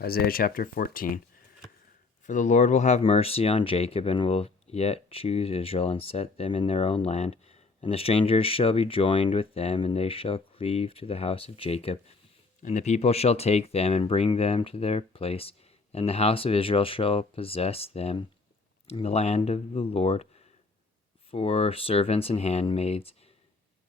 Isaiah chapter 14. For the Lord will have mercy on Jacob, and will yet choose Israel, and set them in their own land. And the strangers shall be joined with them, and they shall cleave to the house of Jacob. And the people shall take them, and bring them to their place. And the house of Israel shall possess them in the land of the Lord for servants and handmaids.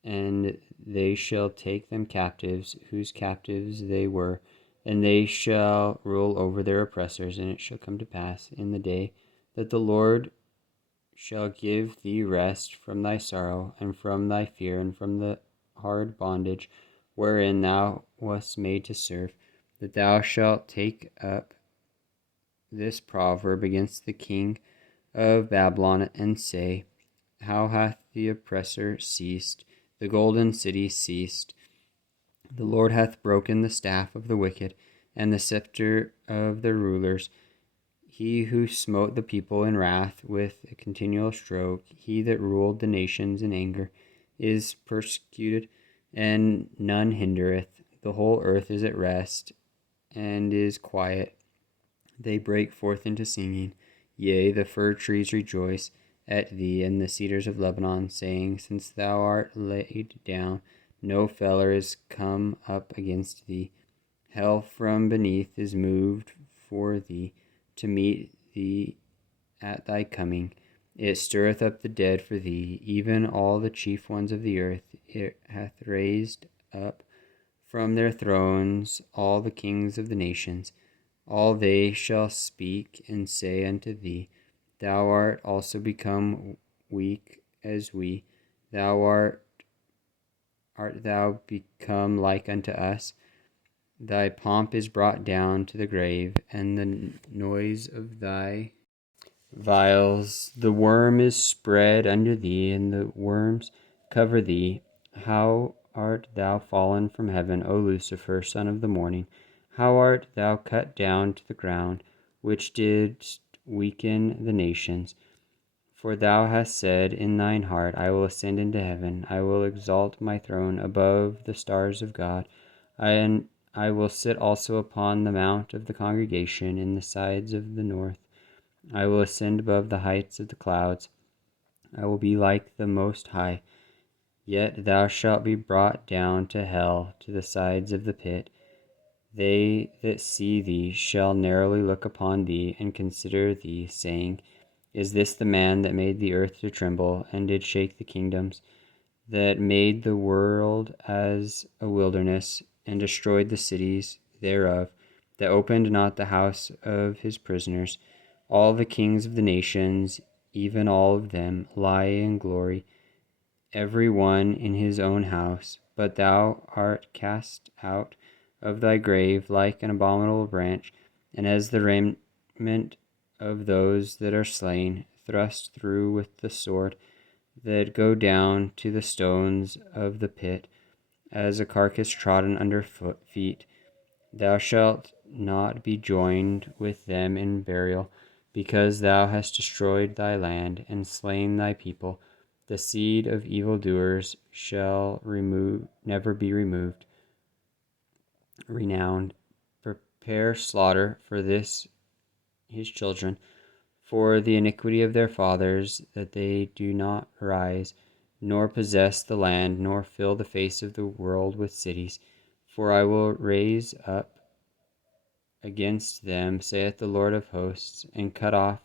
And they shall take them captives, whose captives they were, and they shall rule over their oppressors. And it shall come to pass in the day that the Lord shall give thee rest from thy sorrow, and from thy fear, and from the hard bondage wherein thou wast made to serve, that thou shalt take up this proverb against the king of Babylon, and say, How hath the oppressor ceased? The golden city ceased. The Lord hath broken the staff of the wicked, and the scepter of the rulers. He who smote the people in wrath with a continual stroke, he that ruled the nations in anger, is persecuted, and none hindereth. The whole earth is at rest, and is quiet. They break forth into singing. Yea, the fir trees rejoice at thee, and the cedars of Lebanon, saying, Since thou art laid down, no feller is come up against thee. Hell from beneath is moved for thee, to meet thee at thy coming. It stirreth up the dead for thee, even all the chief ones of the earth. It hath raised up from their thrones all the kings of the nations. All they shall speak and say unto thee, Thou art also become weak as we. Art thou become like unto us? Thy pomp is brought down to the grave, and the noise of thy vials. The worm is spread under thee, and the worms cover thee. How art thou fallen from heaven, O Lucifer, son of the morning? How art thou cut down to the ground, which didst weaken the nations? For thou hast said in thine heart, I will ascend into heaven, I will exalt my throne above the stars of God. I will sit also upon the mount of the congregation in the sides of the north. I will ascend above the heights of the clouds. I will be like the Most High. Yet thou shalt be brought down to hell, to the sides of the pit. They that see thee shall narrowly look upon thee, and consider thee, saying, Is this the man that made the earth to tremble, and did shake the kingdoms, that made the world as a wilderness, and destroyed the cities thereof, that opened not the house of his prisoners? All the kings of the nations, even all of them, lie in glory, every one in his own house. But thou art cast out of thy grave like an abominable branch, and as the raiment of those that are slain, thrust through with the sword, that go down to the stones of the pit, as a carcass trodden under feet. Thou shalt not be joined with them in burial, because thou hast destroyed thy land, and slain thy people. The seed of evildoers shall never be renowned. Prepare slaughter for this his children, for the iniquity of their fathers, that they do not rise, nor possess the land, nor fill the face of the world with cities. For I will raise up against them, saith the Lord of hosts, and cut off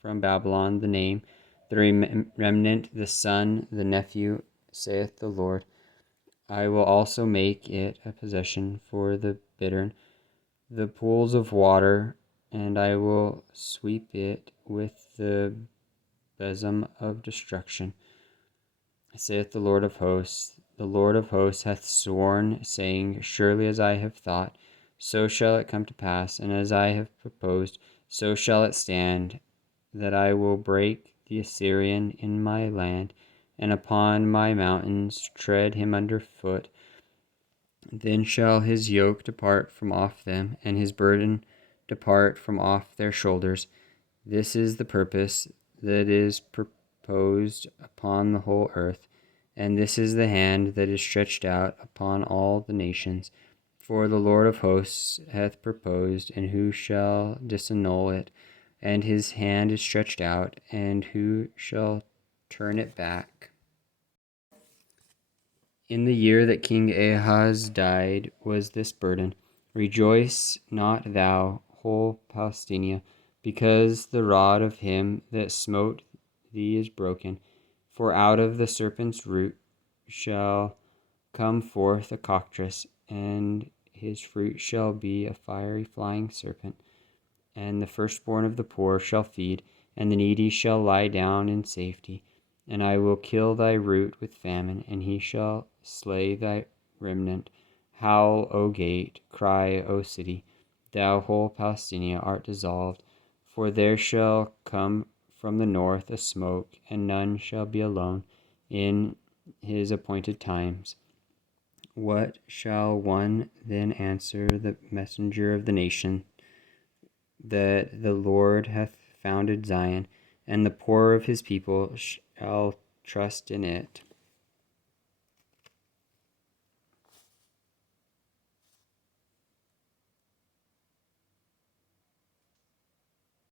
from Babylon the name, the remnant, the son, the nephew, saith the Lord. I will also make it a possession for the bittern, the pools of water, and I will sweep it with the besom of destruction, saith the Lord of hosts. The Lord of hosts hath sworn, saying, Surely as I have thought, so shall it come to pass, and as I have proposed, so shall it stand, that I will break the Assyrian in my land, and upon my mountains tread him under foot. Then shall his yoke depart from off them, and his burden depart from off their shoulders. This is the purpose that is proposed upon the whole earth, and this is the hand that is stretched out upon all the nations. For the Lord of hosts hath proposed, and who shall disannul it? And his hand is stretched out, and who shall turn it back? In the year that King Ahaz died was this burden: Rejoice not thou, whole Palestina, because the rod of him that smote thee is broken. For out of the serpent's root shall come forth a cockatrice, and his fruit shall be a fiery flying serpent. And the firstborn of the poor shall feed, and the needy shall lie down in safety. And I will kill thy root with famine, and he shall slay thy remnant. Howl, O gate, cry, O city, thou whole Palestina art dissolved. For there shall come from the north a smoke, and none shall be alone in his appointed times. What shall one then answer the messenger of the nation? That the Lord hath founded Zion, and the poor of his people shall trust in it.